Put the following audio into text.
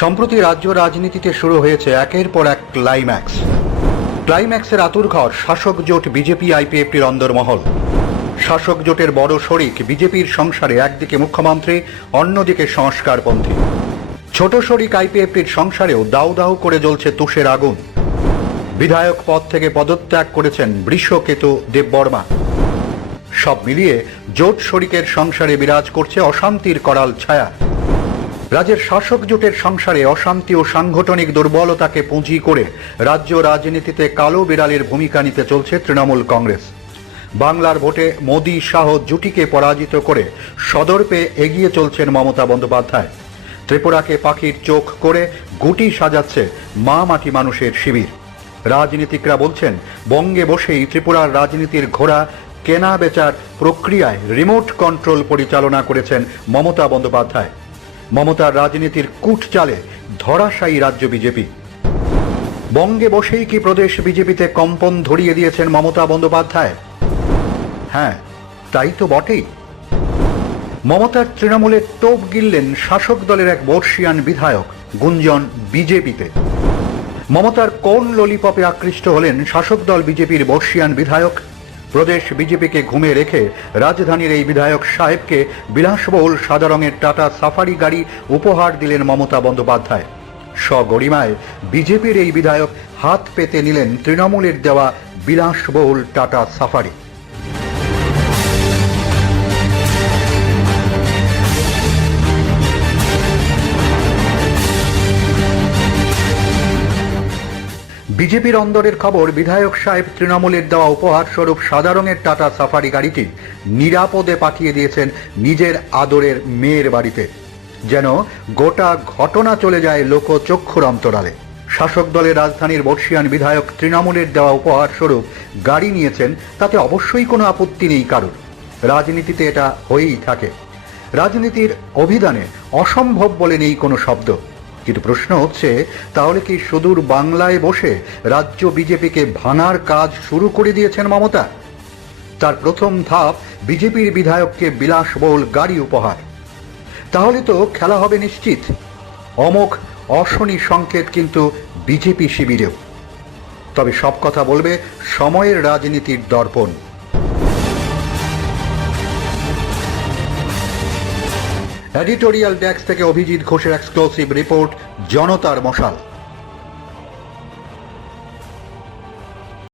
সম্প্রতি রাজ্য রাজনীতিতে শুরু হয়েছে একের পর এক ক্লাইম্যাক্সের আতুরঘর শাসক জোট বিজেপি আইপিএফটির অন্দরমহল। শাসক জোটের বড় শরিক বিজেপির সংসারে একদিকে মুখ্যমন্ত্রী, অন্যদিকে সংস্কারপন্থী। ছোট শরিক আইপিএফটির সংসারেও দাউ দাউ করে জ্বলছে তুষের আগুন। বিধায়ক পদ থেকে পদত্যাগ করেছেন বৃষকেতু দেববর্মা। সব মিলিয়ে জোট শরিকের সংসারে বিরাজ করছে অশান্তির করাল ছায়া। রাজ্যের শাসক জোটের সংসারে অশান্তি ও সাংগঠনিক দুর্বলতাকে পুঁজি করে রাজ্য রাজনীতিতে কালো বিড়ালের ভূমিকা নিতে চলছে তৃণমূল কংগ্রেস। বাংলার ভোটে মোদী শাহ জুটিকে পরাজিত করে সদর পেয়ে এগিয়ে চলছেন মমতা বন্দ্যোপাধ্যায়। ত্রিপুরাকে পাখির চোখ করে গুটি সাজাচ্ছে মা মাটি মানুষের শিবির। রাজনীতিকরা বলছেন, বঙ্গে বসেই ত্রিপুরার রাজনীতির ঘোড়া কেনা বেচার প্রক্রিয়ায় রিমোট কন্ট্রোল পরিচালনা করেছেন মমতা বন্দ্যোপাধ্যায়। মমতার রাজনীতির কূট চালে ধরাশায়ী রাজ্য বিজেপি। বঙ্গে বসেই কি প্রদেশ বিজেপিতে কম্পন ধরিয়ে দিয়েছেন মমতা বন্দ্যোপাধ্যায়? হ্যাঁ, তাই তো বটেই। মমতার তৃণমূলের টোপ গিললেন শাসক দলের এক বর্ষিয়ান বিধায়ক। গুঞ্জন বিজেপিতে। মমতার কোন ললিপপে আকৃষ্ট হলেন শাসক দল বিজেপির বর্ষিয়ান বিধায়ক? প্রদেশ বিজেপিকে ঘুমে রেখে রাজধানীর এই বিধায়ক সাহেবকে বিলাসবহুল সাদা রঙের টাটা সাফারি গাড়ি উপহার দিলেন মমতা বন্দ্যোপাধ্যায়। সগরিমায় বিজেপির এই বিধায়ক হাত পেতে নিলেন তৃণমূলের দেওয়া বিলাসবহুল টাটা সাফারি। বিজেপির অন্দরের খবর, বিধায়ক সাহেব তৃণমূলের দেওয়া উপহার স্বরূপ সাদা রঙের টাটা সাফারি গাড়িটি নিরাপদে পাঠিয়ে দিয়েছেন নিজের আদরের মেয়ের বাড়িতে। যেন গোটা ঘটনা চলে যায় লোকচক্ষুর অন্তরালে। শাসক দলের রাজধানীর বর্ষিয়ান বিধায়ক তৃণমূলের দেওয়া উপহার স্বরূপ গাড়ি নিয়েছেন, তাতে অবশ্যই কোনো আপত্তি নেই কারোর। রাজনীতিতে এটা হয়েই থাকে। রাজনীতির অভিধানে অসম্ভব বলে নেই কোনো শব্দ। কিন্তু প্রশ্ন হচ্ছে, তাহলে কি সুদূর বাংলায় বসে রাজ্য বিজেপিকে ভাঙার কাজ শুরু করে দিয়েছেন মমতা? তার প্রথম ধাপ বিজেপির বিধায়ককে বিলাসবহুল গাড়ি উপহার। তাহলে তো খেলা হবে নিশ্চিত। অমোঘ অশনি সংকেত কিন্তু বিজেপি শিবিরেও। তবে সব কথা বলবে সময়ের রাজনীতির দর্পণ। এডিটোরিয়াল ডেস্ক থেকে অভিজিৎ ঘোষের এক্সক্লুসিভ রিপোর্ট, জনতার মশাল।